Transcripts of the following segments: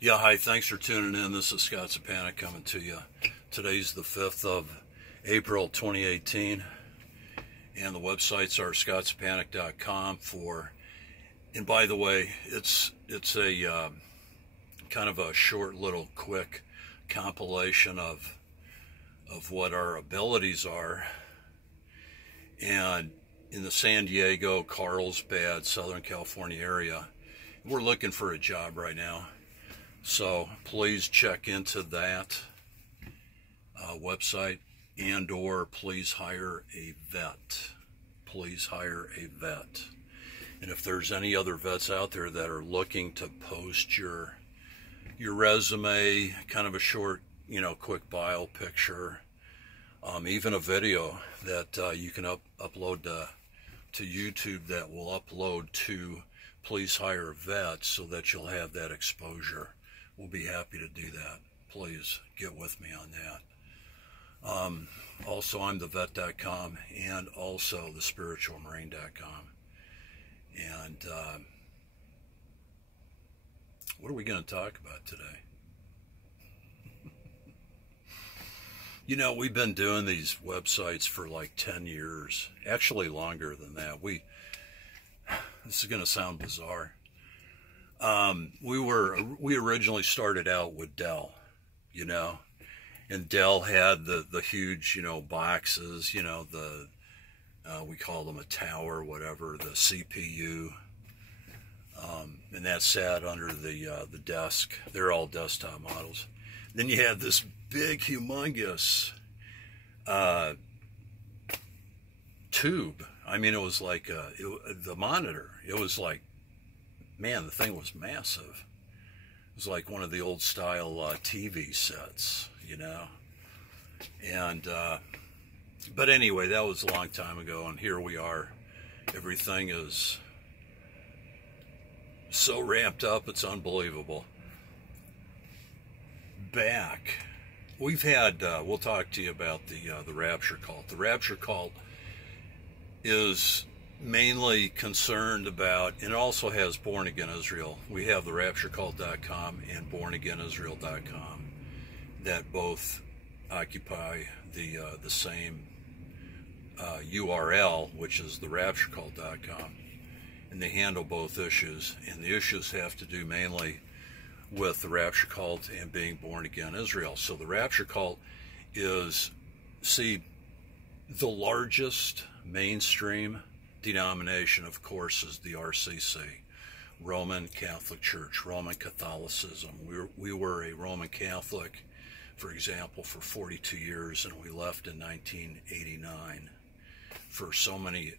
Yeah, hi, thanks for tuning in. This is Scott Sapanic coming to you. Today's the 5th of April 2018, and the websites are scottsapanic.com and by the way, it's a kind of a short little quick compilation of what our abilities are. And in the San Diego, Carlsbad, Southern California area, we're looking for a job right now. So please check into that website, and/or please hire a vet. Please hire a vet. And if there's any other vets out there that are looking to post your resume, kind of a short, quick bio picture, even a video that you can upload to YouTube that will upload to Please Hire a Vet, so that you'll have that exposure. We'll be happy to do that. Please get with me on that. Also, I'm thevet.com and also thespiritualmarine.com. And what are we going to talk about today? We've been doing these websites for like 10 years, actually longer than that. This is going to sound bizarre. We originally started out with Dell, and Dell had the huge, boxes, we call them a tower, whatever, the CPU, and that sat under the desk. They're all desktop models. Then you had this big, humongous tube. I mean, it was like the monitor. It was like, man, the thing was massive. It was like one of the old style TV sets, And, but anyway, that was a long time ago, and here we are. Everything is so ramped up, it's unbelievable. Back, we've had, we'll talk to you about the Rapture Cult. The Rapture Cult is mainly concerned about, and also has Born Again Israel. We have the rapturecult.com and bornagainisrael.com that both occupy the same URL, which is the rapturecult.com, and they handle both issues. And the issues have to do mainly with the Rapture Cult and being Born Again Israel. So the Rapture Cult is, the largest mainstream denomination, of course, is the RCC, Roman Catholic Church, Roman Catholicism. We were a Roman Catholic, for example, for 42 years, and we left in 1989 for so many,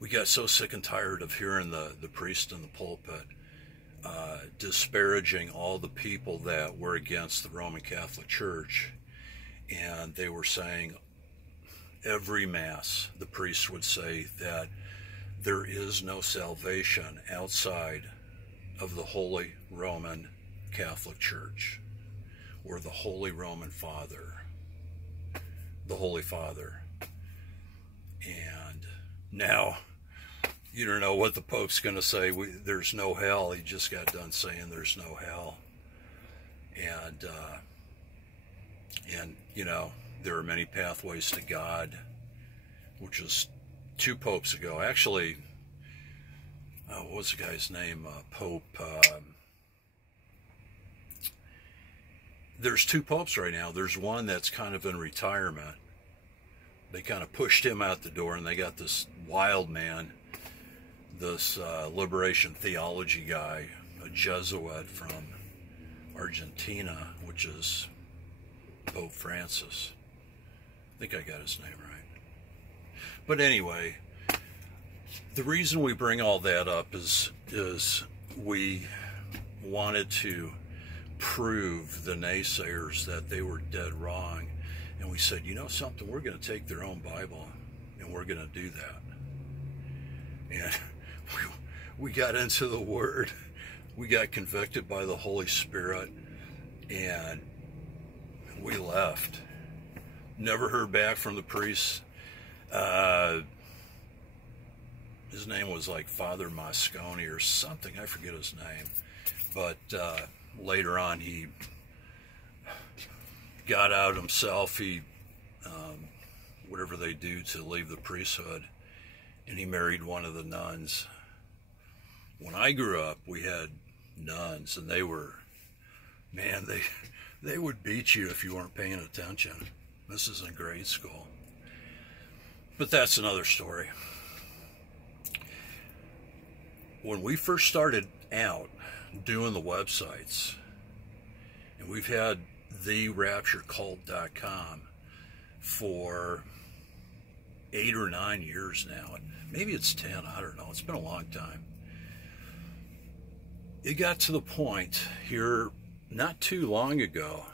we got so sick and tired of hearing the priest in the pulpit disparaging all the people that were against the Roman Catholic Church. And they were saying, every Mass, the priest would say that there is no salvation outside of the Holy Roman Catholic Church, or the Holy Roman Father, the Holy Father. And now, you don't know what the Pope's going to say. There's no hell. He just got done saying there's no hell. And there are many pathways to God, which was 2 popes ago. Actually, what was the guy's name? Pope. There's 2 popes right now. There's one that's kind of in retirement. They kind of pushed him out the door, and they got this wild man, this liberation theology guy, a Jesuit from Argentina, which is Pope Francis. I think I got his name right. But anyway, the reason we bring all that up is we wanted to prove the naysayers that they were dead wrong. And we said, something, we're going to take their own Bible and we're going to do that. And we got into the Word. We got convicted by the Holy Spirit, and we left. Never heard back from the priests. his name was like Father Moscone or something. I forget his name. But later on, he got out himself. He, whatever they do to leave the priesthood, and he married one of the nuns. When I grew up, we had nuns, and they were, man, they would beat you if you weren't paying attention. This is in grade school. But that's another story. When we first started out doing the websites, and we've had therapturecult.com for 8 or 9 years now. Maybe it's 10, I don't know. It's been a long time. It got to the point here not too long ago,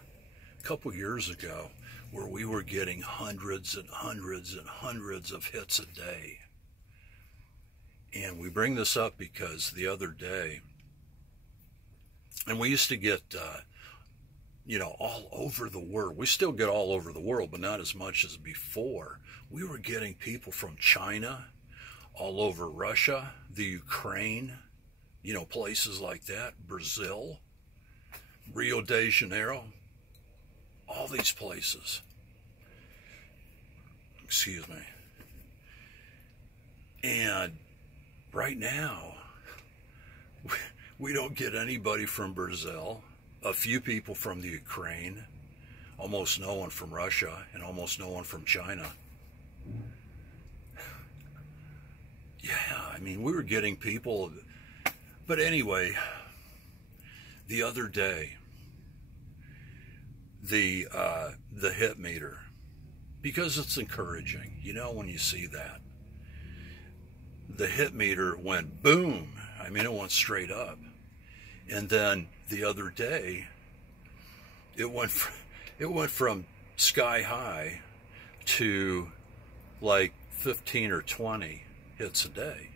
a couple years ago, where we were getting hundreds and hundreds and hundreds of hits a day. And we bring this up because the other day, and we used to get, all over the world. We still get all over the world, but not as much as before. We were getting people from China, all over Russia, the Ukraine, places like that, Brazil, Rio de Janeiro, all these places. Excuse me. And right now, we don't get anybody from Brazil, a few people from the Ukraine, almost no one from Russia, and almost no one from China. Yeah, I mean, we were getting people. But anyway, the other day, the hit meter, because it's encouraging, when you see that. The hit meter went boom. I mean, it went straight up. And then the other day, it went from sky high to like 15 or 20 hits a day.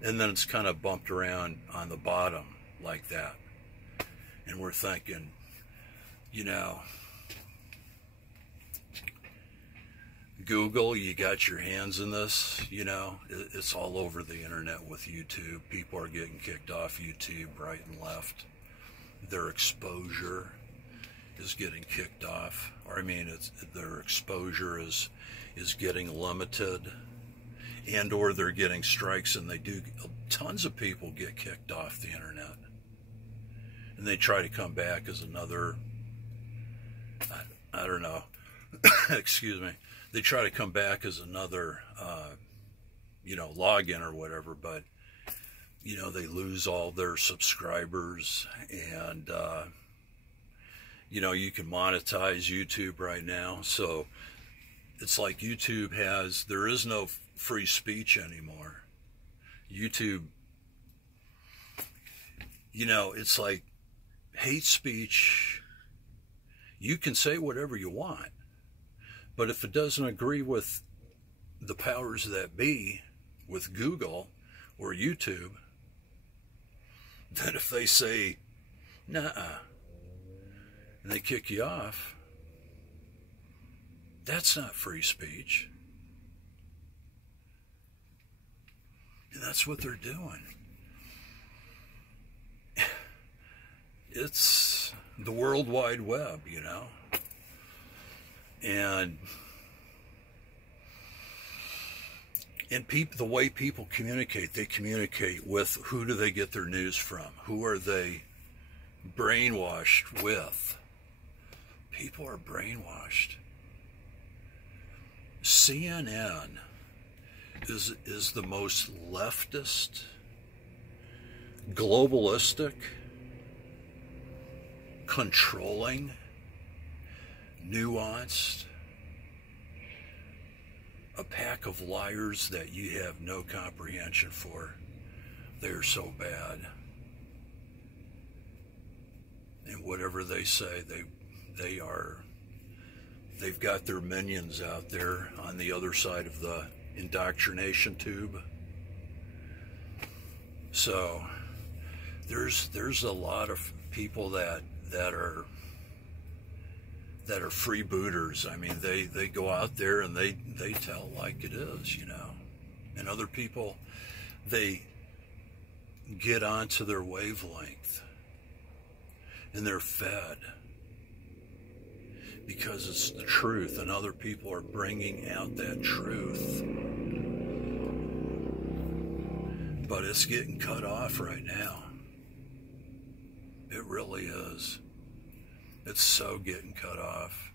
And then it's kind of bumped around on the bottom like that. And we're thinking, Google, you got your hands in this, it's all over the internet with YouTube. People are getting kicked off YouTube right and left. Their exposure is getting kicked off. Their exposure is getting limited, and or they're getting strikes, and tons of people get kicked off the internet. And they try to come back as another, I don't know, excuse me. They try to come back as another, login or whatever, but, they lose all their subscribers, and, you can monetize YouTube right now. So it's like there is no free speech anymore. YouTube, it's like hate speech. You can say whatever you want. But if it doesn't agree with the powers that be, with Google or YouTube, then if they say, nuh-uh, and they kick you off, that's not free speech. And that's what they're doing. It's the World Wide Web, And people, the way people communicate, they communicate with who do they get their news from? Who are they brainwashed with? People are brainwashed. CNN is the most leftist, globalistic, controlling, nuanced, a pack of liars that you have no comprehension for. They're so bad. And whatever they say, they've got their minions out there on the other side of the indoctrination tube. So there's a lot of people that are freebooters. I mean, they go out there and they tell like it is, And other people, they get onto their wavelength and they're fed because it's the truth, and other people are bringing out that truth. But it's getting cut off right now. It really is. It's so getting cut off.